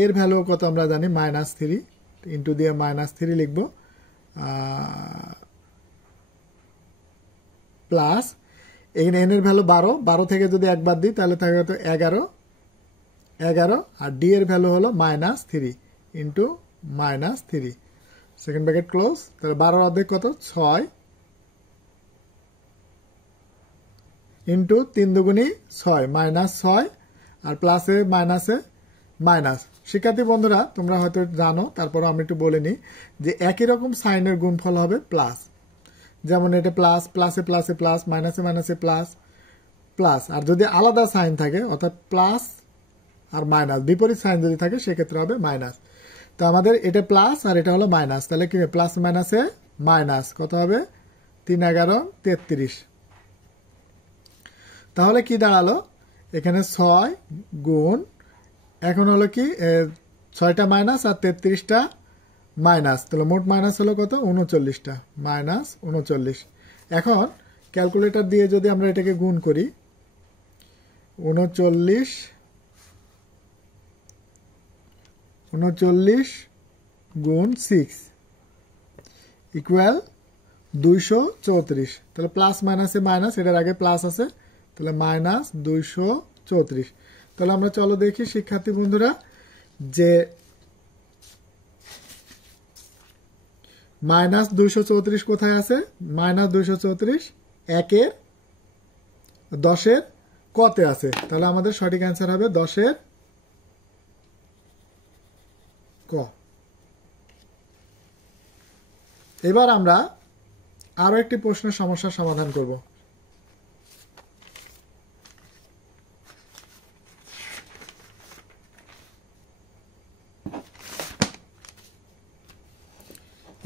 এর ভ্যালু কত আমরা জানি? -3, ইন্টু দিয়ে -3 লিখব, প্লাস এখানে n এর ভ্যালু 12 থেকে যদি একবার দিই তাহলে থাকে কত? 11, আর ডি এর ভ্যালু হলো -3 ইন্টু -3, সেকেন্ড ব্র্যাকেট ক্লোজ। তাহলে 12 অর্ধেক কত? 6 ইন্টু 3 দুগুণী 6, -6 আর প্লাসে মাইনাসে মাইনাস। শিক্ষার্থী বন্ধুরা তোমরা হয়তো জানো, তারপর আমি একটু বলে নিই যে একই রকম সাইনের গুণফল হবে প্লাস। যেমন এটা প্লাস, প্লাসে প্লাসে প্লাস, মাইনাসে মাইনাসে প্লাস প্লাস। আর যদি আলাদা সাইন থাকে অর্থাৎ প্লাস আর মাইনাস বিপরীত সাইন যদি থাকে সেক্ষেত্রে হবে মাইনাস। তো আমাদের এটা প্লাস আর এটা হলো মাইনাস, তাহলে কি প্লাস মাইনাসে মাইনাস কত হবে? 3 11 33। তাহলে কি দাঁড়ালো? এখানে 6 গুণ, এখন হলো কি 6টা মাইনাস আর 33টা মাইনাস, তাহলে মোট মাইনাস হলো কত? 39টা, -39। এখন ক্যালকুলেটর দিয়ে যদি আমরা এটাকে গুণ করি 39 গুণ 6 ইকুয়াল 234। তাহলে প্লাস মাইনাসে মাইনাস, এটার আগে প্লাস আছে, তাহলে মাইনাস 234। তাহলে আমরা চলো দেখি শিক্ষার্থী বন্ধুরা যে মাইনাস 234 কোথায় আছে। মাইনাস 234 একের 10-এর কতে আছে। তাহলে আমাদের সঠিক অ্যান্সার হবে 10-এর ক। এবার আমরা আরো একটি প্রশ্নের সমস্যার সমাধান করব।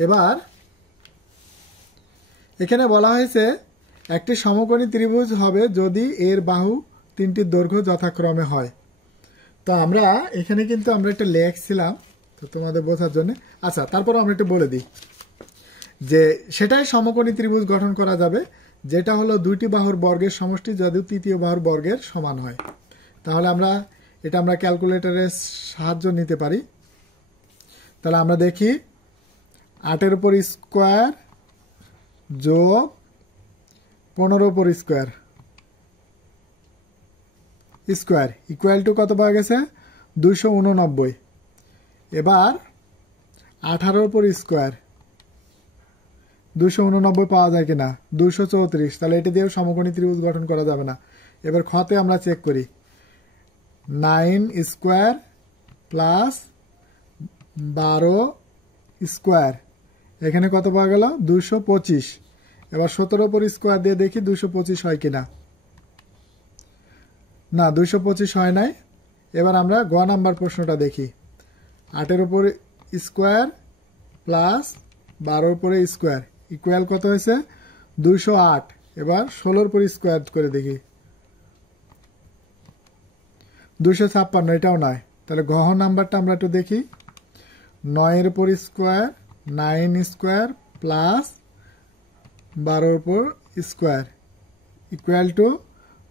এবার এখানে বলা হয়েছে একটি সমকোণী ত্রিভুজ হবে যদি এর বাহু তিনটির দৈর্ঘ্য যথাক্রমে হয়। তো আমরা এখানে কিন্তু আমরা একটা লিখছিলাম তো তোমাদের বোঝার জন্য। আচ্ছা, তারপর আমরা একটু বলে দিই যে সেটাই সমকোণী ত্রিভুজ গঠন করা যাবে যেটা হলো দুইটি বাহুর বর্গের সমষ্টি যদি তৃতীয় বাহুর বর্গের সমান হয়। তাহলে আমরা ক্যালকুলেটরের সাহায্য নিতে পারি। তাহলে আমরা দেখি 8-এর উপর স্কোয়ার যোগ 15-এর উপর স্কোয়ার স্কোয়ার ইকুয়াল টু কত পাওয়া গেছে 289। এবার 18-এর উপর স্কোয়ার 289 পাওয়া যায় কিনা 234। তাহলে এটা দিয়েও সমকোণী ত্রিভুজ গঠন করা যাবে না। এবার খতে আমরা চেক করি 9 স্কোয়ার প্লাস 12 স্কোয়ার এখানে কত পাওয়া গেল 225। এবার 17-এর উপর স্কোয়ার দিয়ে দেখি 225 হয় কিনা, না 225 হয় নাই। এবার আমরা গ নাম্বার প্রশ্নটা দেখি 8-এর উপর স্কোয়ার প্লাস 12-এর উপরে স্কোয়ার ইকুয়াল কত হয়েছে 208। এবার 16-এর উপর স্কোয়ার করে দেখি 256, এটাও নয়। তাহলে ঘ নাম্বারটা আমরা একটু দেখি 9-এর উপর স্কোয়ার 9 স্কোয়ার প্লাস 12-এর উপর স্কোয়ার ইকুয়াল টু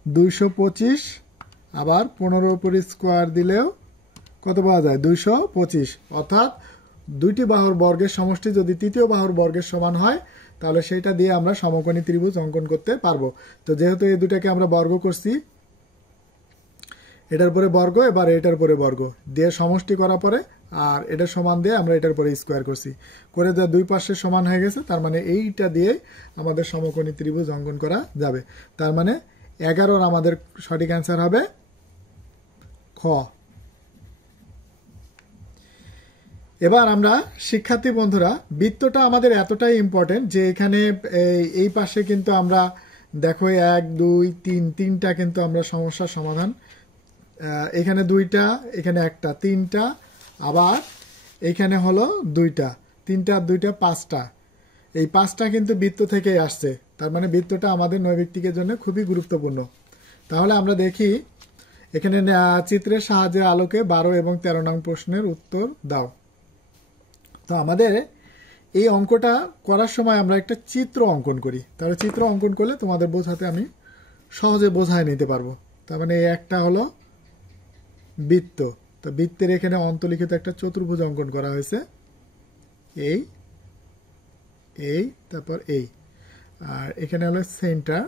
225। আবার 15-এর উপর স্কোয়ার দিলেও কত পাওয়া যায় 225। অর্থাৎ দুইটি বাহুর বর্গের সমষ্টি যদি তৃতীয় বাহুর বর্গের সমান হয় তাহলে সেটা দিয়ে আমরা সমকোণী ত্রিভুজ অঙ্কন করতে পারবো। তো যেহেতু এই দুটাকে আমরা বর্গ করছি, এটার পরে বর্গ, এবার এটার পরে বর্গ দিয়ে সমষ্টি করার পরে আর এটার সমান দিয়ে আমরা এটার পরে স্কোয়ার করছি, করে যা দুই পাশের সমান হয়ে গেছে। তার মানে এইটা দিয়ে আমাদের সমকোণী ত্রিভুজ অঙ্কন করা যাবে। তার মানে 11-র আমাদের সঠিক অ্যান্সার হবে খ। এবার আমরা শিক্ষার্থী বন্ধুরা বৃত্তটা আমাদের এতটাই ইম্পর্টেন্ট যে এখানে এই পাশে কিন্তু আমরা দেখো 1 2 3 তিনটা কিন্তু আমরা সমস্যার সমাধান, এখানে 2টা, এখানে 1টা, 3টা, আবার এখানে হলো 2টা, 3টা আর 2টা 5টা। এই 5টা কিন্তু বৃত্ত থেকেই আসছে। তার মানে বৃত্তটা আমাদের নৈর্ব্যক্তিকের জন্য খুবই গুরুত্বপূর্ণ। তাহলে আমরা দেখি এখানে চিত্রের সাহায্যে আলোকে 12 এবং 13 নং প্রশ্নের উত্তর দাও। তো আমাদের এই অঙ্কটা করার সময় আমরা একটা চিত্র অঙ্কন করি। তাহলে চিত্র অঙ্কন করলে তোমাদের বোঝাতে আমি সহজে বোঝায় নিতে পারবো। তার মানে এই একটা হলো বৃত্ত, তো বৃত্তের এখানে অন্তর্লিখিত একটা চতুর্ভুজ অঙ্কন করা হয়েছে, এই এই তারপর এই, আর এখানে হলো সেন্টার।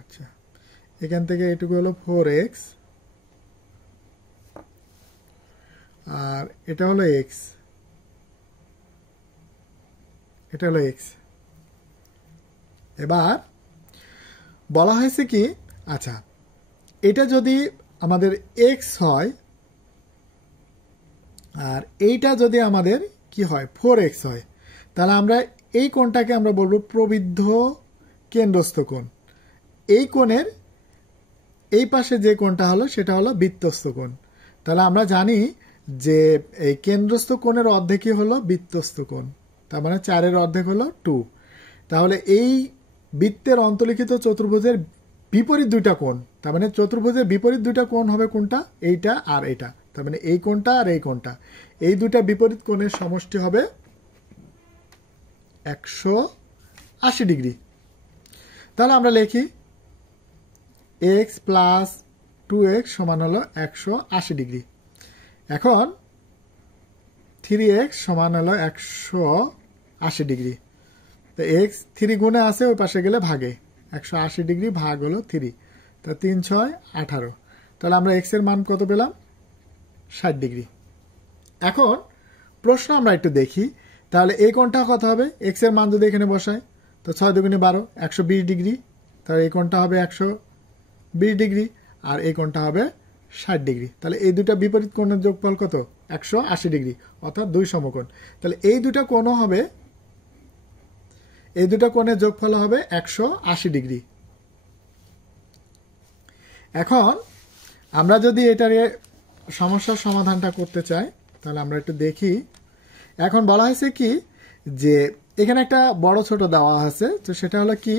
আচ্ছা, এখান থেকে এটুকু হলো 4x আর এটা হলো x, এটা হলো x। এবার বলা হয়েছে কি, আচ্ছা এটা যদি আমাদের x হয় আর এইটা যদি আমাদের কি হয় 4x হয়, তাহলে আমরা এই কোণটাকে আমরা বলবো প্রবৃদ্ধ কেন্দ্রস্থ কোণ। এই কোণের এই পাশে যে কোণটা হলো সেটা হলো বৃত্তস্থ কোণ। তাহলে আমরা জানি যে এই কেন্দ্রস্থ কোণের অর্ধেকই হলো বৃত্তস্থ কোণ, তার মানে 4-এর অর্ধেক হলো 2। তাহলে এই বৃত্তের অন্তর্লিখিত চতুর্ভুজের বিপরীত দুইটা কোণ, তার মানে চতুর্ভুজের বিপরীত দুইটা কোণ হবে কোনটা, এইটা আর এটা। তার মানে এই কোণটা আর এই কোণটা, এই দুইটা বিপরীত কোণের সমষ্টি হবে 80 ডিগ্রি। তাহলে আমরা লিখি এক্স প্লাস 2x সমান হলো 180 ডিগ্রি। এখন 3x সমান হলো 180 ডিগ্রি। তো এক্স 3 গুণে আছে, ওই পাশে গেলে ভাগে, 180 ডিগ্রি ভাগ হলো 3, তা 3 6 18। তাহলে আমরা এক্স এর মান কত পেলাম? 60 ডিগ্রি। এখন প্রশ্ন আমরা একটু দেখি, তাহলে এই কোণটা কত হবে? এক্স এর মান যদি এখানে বসায়, তো 6 দুগুণে 12, 120 ডিগ্রি। তাহলে এই কোণটা হবে 120 ডিগ্রি, আর এই কোণটা হবে 60 ডিগ্রি। তাহলে এই দুটা বিপরীত কোণের যোগফল কত? 180 ডিগ্রি, অর্থাৎ 2 সমকোণ। তাহলে এই দুটা কোণও হবে, এই দুটা কোণের যোগফল হবে 180 ডিগ্রি। এখন আমরা যদি এটার সমস্যার সমাধানটা করতে চাই, তাহলে আমরা একটু দেখি। এখন বলা হয়েছে কি, যে এখানে একটা বড় ছোট দেওয়া আছে, তো সেটা হলো কি,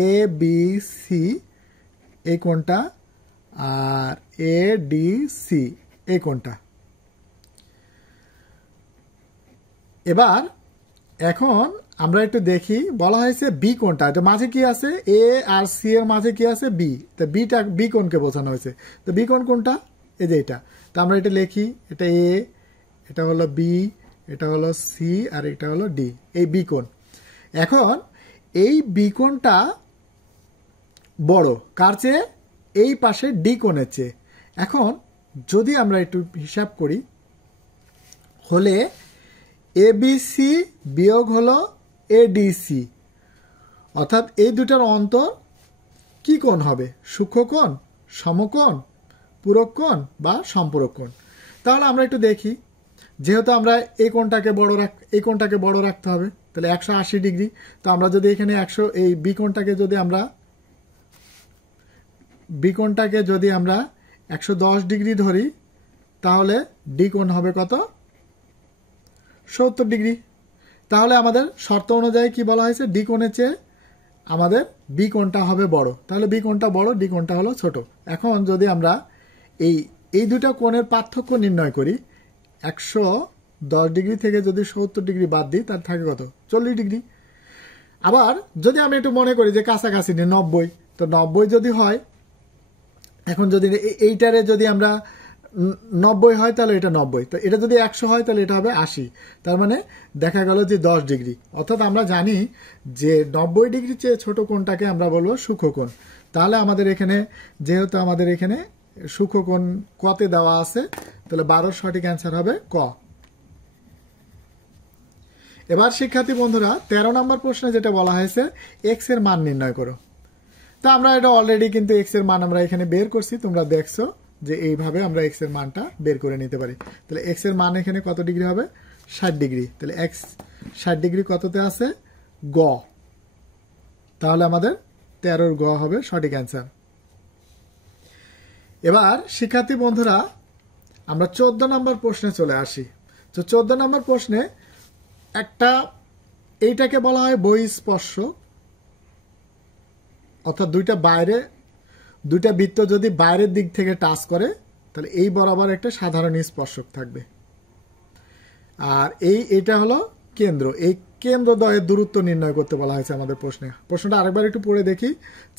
এ বি সি এই কোণটা, আর এ ডি সি এই কোণটা। এবার এখন আমরা একটু দেখি, বলা হয়েছে বি কোণটা, এটা মাঝে কি আছে? এ আর সি এর মাঝে কি আছে? বি। তো বিটা, বি কোণকে বোঝানো হয়েছে। তো বি কোণ কোনটা? এই যে এটা। তো আমরা এটা লিখি, এটা এ, এটা হলো বি, এটা হলো সি, আর এটা হলো ডি, এই বি কোণ। এখন এই বি কোণটা বড় কার চেয়ে? এই পাশে ডি কোণের চেয়ে। এখন যদি আমরা একটু হিসাব করি, হলে এবিসি বিয়োগ হলো এডিসি, অর্থাৎ এই দুটার অন্তর কি কোণ হবে? সূক্ষ্মকোণ, সমকোণ, পূরক কোণ বা সম্পূরক কোণ। তাহলে আমরা একটু দেখি, যেহেতু আমরা এই কোণটাকে বড় রাখতে হবে, তাহলে 180 ডিগ্রি। তো আমরা যদি এখানে এই বি কোণটাকে যদি আমরা 110 ডিগ্রি ধরি, তাহলে ডি কোণ হবে কত? 70 ডিগ্রি। তাহলে আমাদের শর্ত অনুযায়ী কি বলা হয়েছে? ডি কোণের চেয়ে আমাদের বি কোণটা হবে বড়। তাহলে বি কোণটা বড়, ডি কোণটা হলো ছোট। এখন যদি আমরা এই দুটো কোণের পার্থক্য নির্ণয় করি, 110 ডিগ্রি থেকে যদি 70 ডিগ্রি বাদ দিই, তার থাকে কত? 40 ডিগ্রি। আবার যদি আমি একটু মনে করি যে কাছাকাছি নেই 90, তো 90 যদি হয়, এখন যদি এইটারে যদি আমরা 90 হয়, তাহলে এটা 90, তো এটা যদি 100 হয়, তাহলে এটা হবে 80। তার মানে দেখা গেল যে 10 ডিগ্রি। অর্থাৎ আমরা জানি যে 90 ডিগ্রির চেয়ে ছোট কোণটাকে আমরা বলবো সূক্ষ্মকোণ। তাহলে আমাদের এখানে, যেহেতু আমাদের এখানে সূক্ষ্মকোণ কতে দেওয়া আছে, তাহলে 12 সঠিক অ্যান্সার হবে ক। এবার শিক্ষার্থী বন্ধুরা, 13 নম্বর প্রশ্নে যেটা বলা হয়েছে, এক্স এর মান নির্ণয় করো। তা আমরা এটা অলরেডি কিন্তু এক্স এর মান আমরা এখানে বের করছি, তোমরা দেখছো যে এইভাবে আমরা এক্স এর মানটা বের করে নিতে পারি। তাহলে এক্স এর মান এখানে কত ডিগ্রি হবে? 60 ডিগ্রি। তাহলে এক্স 60 ডিগ্রি কততে আছে? গ। তাহলে আমাদের 13 গ হবে সঠিক অ্যান্সার। এবার শিক্ষার্থী বন্ধুরা, আমরা 14 নম্বর প্রশ্নে চলে আসি। তো 14 নম্বর প্রশ্নে এইটাকে বলা হয় বহিঃস্পর্শক, অর্থাৎ দুইটা বৃত্ত যদি বাইরের দিক থেকে টাচ করে, তাহলে এই বরাবর একটা সাধারণ স্পর্শক থাকবে। আর এটা হলো কেন্দ্র। এই কেন্দ্রদ্বয়ের দূরত্ব নির্ণয় করতে বলা হয়েছে আমাদের প্রশ্নে। প্রশ্নটা আরেকবার একটু পড়ে দেখি।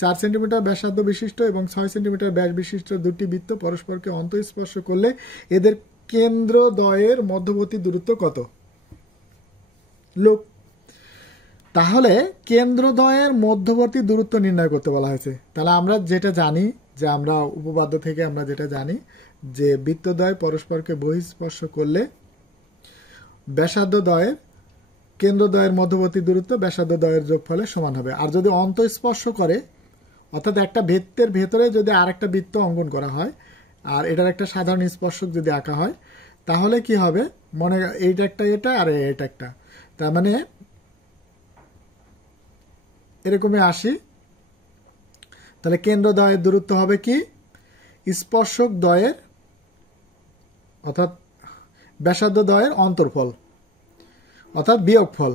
4 সেন্টিমিটার ব্যাসার্ধ বিশিষ্ট এবং 6 সেন্টিমিটার ব্যাস বিশিষ্ট দুটি বৃত্ত পরস্পরকে অন্তঃস্পর্শ করলে এদের কেন্দ্রদ্বয়ের মধ্যবর্তী দূরত্ব কত? লোক, তাহলে কেন্দ্রদ্বয়ের মধ্যবর্তী দূরত্ব নির্ণয় করতে বলা হয়েছে। তাহলে আমরা যেটা জানি, যে আমরা উপপাদ্য থেকে আমরা যেটা জানি, যে বৃত্তদ্বয় পরস্পরকে বহিঃস্পর্শ করলে ব্যাসার্ধদ্বয়ের কেন্দ্রদ্বয়ের মধ্যবর্তী দূরত্ব ব্যাসার্ধদ্বয়ের যোগফলের সমান হবে। আর যদি অন্তঃস্পর্শ করে, অর্থাৎ একটা বৃত্তের ভেতরে যদি আরেকটা বৃত্ত অঙ্কন করা হয়, আর এটার একটা সাধারণ স্পর্শক যদি আঁকা হয়, তাহলে কি হবে? এইটা একটা, এটা আর এটা একটা, তার মানে এরকমই আসি। তাহলে কেন্দ্রদ্বয়ের দূরত্ব হবে কি? স্পর্শক দ্বয়ের, অর্থাৎ ব্যাসার্ধদ্বয়ের অন্তর্ফল, অর্থাৎ বিয়োগফল।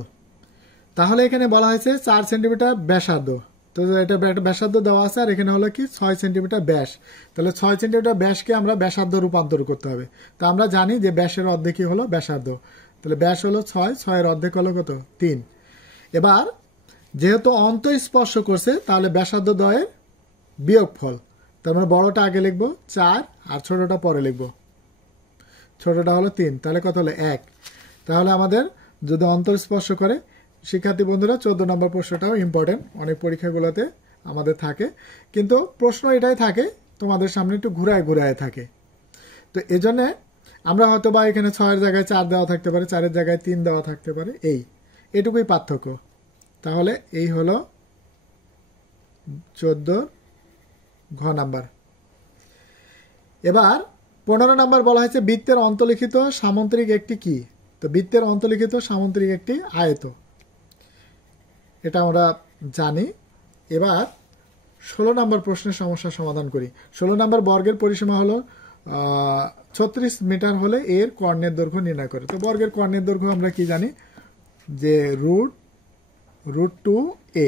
তাহলে এখানে বলা হয়েছে 4 সেন্টিমিটার ব্যাসার্ধ, তো এটা একটা ব্যাসার্ধ দেওয়া আছে, আর এখানে হলো কি 6 সেন্টিমিটার ব্যাস। তাহলে 6 সেন্টিমিটার ব্যাসকে আমরা ব্যাসার্ধ রূপান্তর করতে হবে। তো আমরা জানি যে ব্যাসের অর্ধেকই হলো ব্যাসার্ধ। তাহলে ব্যাস হলো 6, 6 এর অর্ধেক হলো কত? 3। এবার যেহেতু অন্ত স্পর্শ করছে তাহলে ব্যাসার্ধ দ্বয়ের বিয়োগফল, তার মানে বড়টা আগে লিখবো 4 আর ছোটটা পরে লিখবো। ছোটটা হলো 3, তাহলে কত হলো 1। তাহলে আমাদের যদি অন্তর স্পর্শ করে, শিক্ষার্থী বন্ধুরা 14 নম্বর প্রশ্নটাও ইম্পর্টেন্ট, অনেক পরীক্ষাগুলোতে আমাদের থাকে, কিন্তু প্রশ্ন এটাই থাকে তোমাদের সামনে একটু ঘুরায় ঘুরায় থাকে। তো এই জন্যে আমরা হয়তো বা এখানে 6-এর জায়গায় 4 দেওয়া থাকতে পারে, 4-এর জায়গায় 3 দেওয়া থাকতে পারে, এটুকুই পার্থক্য। তাহলে এই হলো 14 ঘ নাম্বার। এবার 15 নাম্বার বলা হয়েছে বৃত্তের অন্তলিখিত সামন্তরিক একটি কি? তো বৃত্তের অন্তলিখিত সামন্তরিক একটি আয়ত, এটা আমরা জানি। এবার 16 নম্বর প্রশ্নের সমস্যার সমাধান করি। 16 নম্বর বর্গের পরিসীমা হলো 36 মিটার হলে এর কর্ণের দৈর্ঘ্য নির্ণয় করে। তো বর্গের কর্ণের দৈর্ঘ্য আমরা কি জানি যে √2a।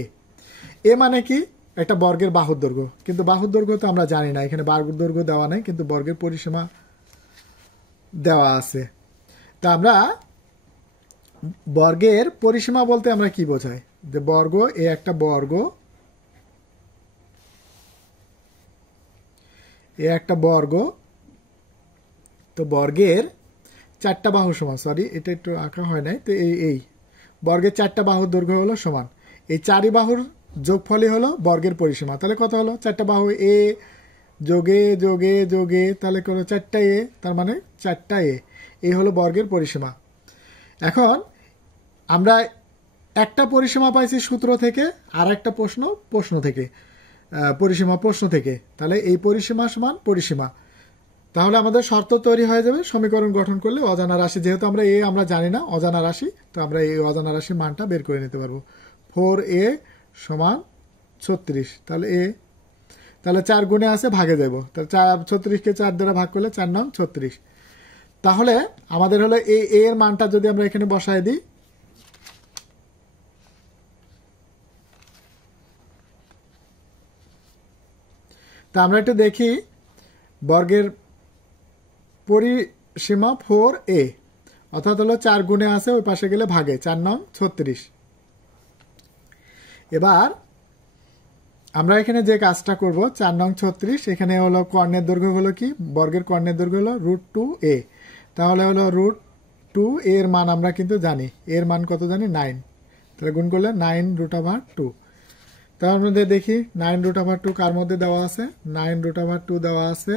এ মানে কি? একটা বর্গের বাহুর দৈর্ঘ্য, কিন্তু বাহুর দৈর্ঘ্য তো আমরা জানি না, এখানে বাহুর দৈর্ঘ্য দেওয়া নাই, কিন্তু বর্গের পরিসীমা দেওয়া আছে। তা আমরা বর্গের পরিসীমা বলতে আমরা কি বোঝাই, যে বর্গ, এ একটা বর্গ, এ একটা বর্গ, তো বর্গের 4টা বাহু সমান, সরি এটা একটু আঁকা হয় নাই, তো এই বর্গের 4টা বাহুর দৈর্ঘ্য হলো সমান, এই 4 বাহুর যোগফলই হলো বর্গের পরিসীমা। তাহলে কত হলো? 4টা বাহু এ যোগে যোগে যোগে, তাহলে কোনো 4টা এ, তার মানে 4টা এ, এই হলো বর্গের পরিসীমা। এখন আমরা একটা পরিসীমা পাইছি সূত্র থেকে, আর একটা প্রশ্ন থেকে, পরিসীমা প্রশ্ন থেকে, তাহলে এই পরিসীমা সমান পরিসীমা। তাহলে আমাদের শর্ত তৈরি হয়ে যাবে সমীকরণ গঠন করলে অজানা রাশি, যেহেতু আমরা জানি না অজানা রাশি, তো আমরা এই অজানা রাশির মানটা বের করে নিতে পারবো। 4a সমান 36, তাহলে 4 গুণে আছে, ভাগে যাব, তাহলে 36কে 4 দ্বারা ভাগ করলে 4 নং 36। তাহলে আমাদের হলো এই এর মানটা যদি আমরা এখানে বসায় দিই, তা আমরা একটু দেখি বর্গের পরিসীমা 4a, অর্থাৎ হলো 4 গুণে আছে, ওই পাশে গেলে ভাগে, 4 নং 36। এবার আমরা এখানে যে কাজটা করব, 4 নং 36, এখানে হলো কর্ণের দৈর্ঘ্য হলো কি, বর্গের কর্ণের দৈর্ঘ্য হলো √2a, তাহলে হলো √2 এর মান আমরা কিন্তু জানি, এর মান কত জানি 9, তাহলে গুণ করলে 9√2। তার মধ্যে দেখি 9√2 কার মধ্যে দেওয়া আছে, 9√2 দেওয়া আছে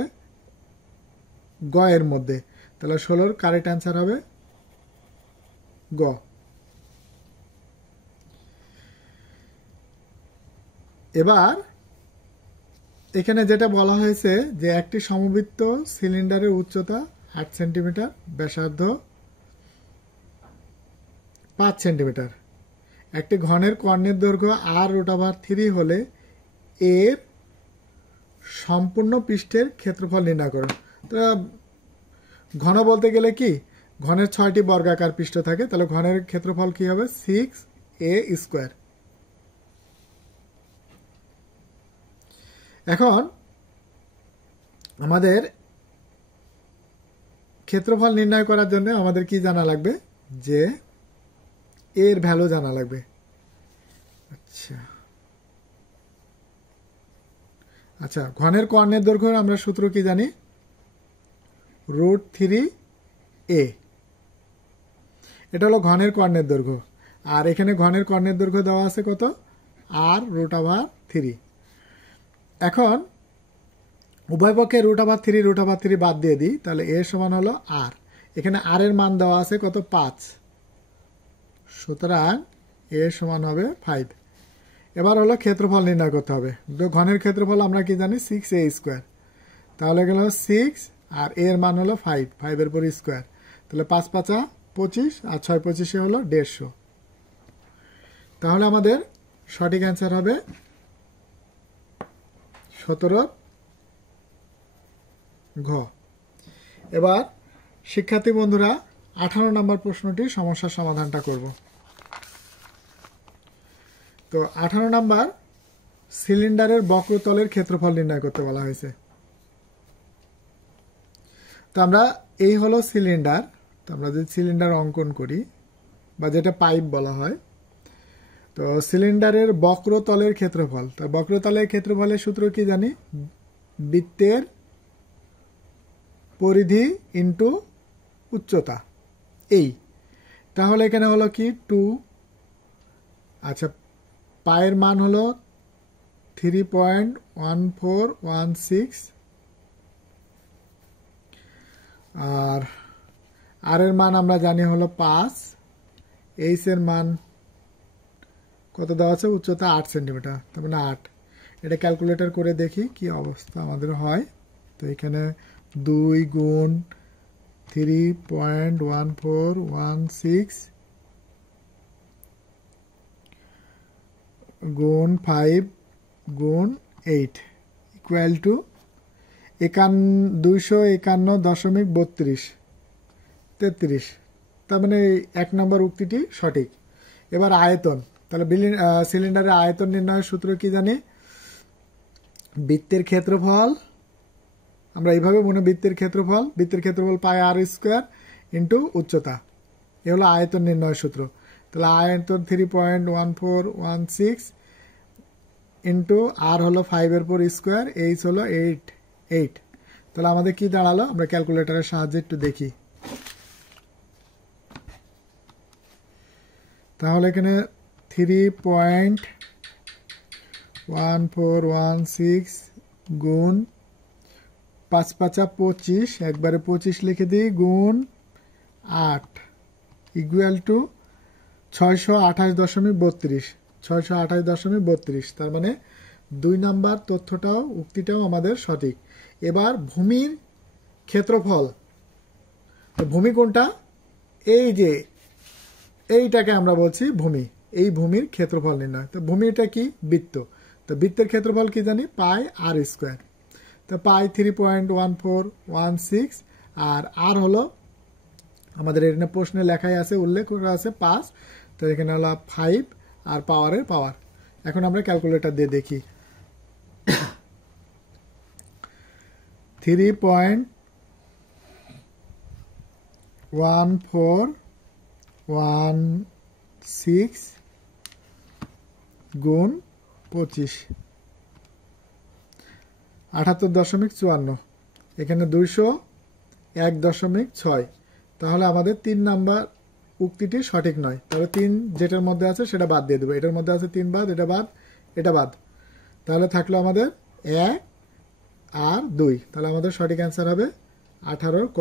গ এর মধ্যে, তাহলে 16-র কারেক্ট অ্যান্সার হবে গ। এবার এখানে যেটা বলা হয়েছে যে একটি সমবৃত্ত সিলিন্ডারের উচ্চতা 8 সেন্টিমিটার, ব্যাসার্ধ 5 সেন্টিমিটার, একটি ঘনের কর্ণের দৈর্ঘ্য r√3 হলে এর সম্পূর্ণ পৃষ্ঠের ক্ষেত্রফল নির্ণয় করুন। তো ঘন বলতে গেলে কি, ঘনের 6টি বর্গাকার পৃষ্ঠ থাকে, তাহলে ঘনের ক্ষেত্রফল কি হবে 6a²। এখন আমাদের ক্ষেত্রফল নির্ণয় করার জন্য আমাদের কি জানা লাগবে, যে এর ভ্যালু জানা লাগবে। আচ্ছা, ঘনের কর্ণের দৈর্ঘ্য আমরা সূত্র কি জানি, √3a, এটা হলো ঘনের কর্ণের দৈর্ঘ্য, আর এখানে ঘনের কর্ণের দৈর্ঘ্য দেওয়া আছে কত, r√3। এখন উভয় পক্ষে √3 বাদ দিয়ে দিই, তাহলে এর সমান হলো r, এখানে r এর মান দেওয়া আছে কত 5, সুতরাং এর সমান হবে 5। এবার হলো ক্ষেত্রফল নির্ণয় করতে হবে, ঘনের ক্ষেত্রফল আমরা কি জানি 6a², তাহলে গেল 6 আর এর মান হলো 5 এর পর স্কোয়ার, তাহলে 5 5 25 আর 6 25 হলো 150। তাহলে আমাদের সঠিক অ্যান্সার হবে 17 ঘ। এবার শিক্ষার্থী বন্ধুরা 18 নম্বর প্রশ্নটির সমস্যার সমাধানটা করব। তো 18 নম্বর সিলিন্ডারের বক্রতলের ক্ষেত্রফল নির্ণয় করতে বলা হয়েছে। তো আমরা এই হলো সিলিন্ডার, তো আমরা যদি সিলিন্ডার অঙ্কন করি, বা যেটা পাইপ বলা হয়, তো সিলিন্ডারের বক্রতলের ক্ষেত্রফল, তো বক্রতলের ক্ষেত্রফলের সূত্র কি জানি, বৃত্তের পরিধি ইন্টু উচ্চতা, এই। তাহলে এখানে হলো কি 2, আচ্ছা পায়ের মান হলো 3.1416, আর আর এর মান আমরা জানি হলো 5, এইচ এর মান কত দেওয়া আছে, উচ্চতা 8 সেন্টিমিটার, তার মানে 8। এটা ক্যালকুলেটর করে দেখি কি অবস্থা আমাদের হয়। তো এখানে 2 গুণ 3.1416 গুণ 5 গুণ 8 ইকুয়াল টু 251.32, তার মানে 1 নম্বর উক্তিটি সঠিক। এবার আয়তন, তাহলে সিলিন্ডারের আয়তন নির্ণয়ের সূত্র কি জানি, বৃত্তের ক্ষেত্রফল, আমরা এইভাবে মনে বৃত্তের ক্ষেত্রফল পাই আর স্কোয়ার ইন্টু উচ্চতা, এ হলো আয়তন নির্ণয়ের সূত্র। তাহলে আয়তন 3.1416 ইন্টু আর হলো 5 এর পর স্কোয়ার, এইচ হলো 8। তাহলে আমাদের কি দাঁড়ালো, আমরা ক্যালকুলেটরের সাহায্যে একটু দেখি। তাহলে এখানে 3.1416 গুণ 5 5 25, একবারে 25 লিখে দিই, গুণ 8 ইকুয়াল টু 628.32, তার মানে 2 নাম্বার তথ্যটাও উক্তিটাও আমাদের সঠিক। এবার ভূমির ক্ষেত্রফল, ভূমি কোনটা, এই যে এইটাকে আমরা বলছি ভূমি, এই ভূমির ক্ষেত্রফল নির্ণয়। তো ভূমিটা কি, বৃত্ত, তো বৃত্তের ক্ষেত্রফল কি জানি, পাই আর স্কোয়ার। তো পাই 3.1416, আর আর হলো আমাদের এখানে প্রশ্নে লেখাই আছে, উল্লেখ করা আছে 5, তো এখানে হলো 5 আর পাওয়ারের পাওয়ার। এখন আমরা ক্যালকুলেটর দিয়ে দেখি। 3.1416 গুণ 25, 78.54, এখানে 201.6, তাহলে আমাদের 3 নাম্বার উক্তিটি সঠিক নয়। তাহলে 3 যেটার মধ্যে আছে সেটা বাদ দিয়ে দেবো, এটার মধ্যে আছে 3 বাদ, এটা বাদ, তাহলে থাকলো আমাদের 1 আর 2, তাহলে আমাদের সঠিক অ্যান্সার হবে 18 ক।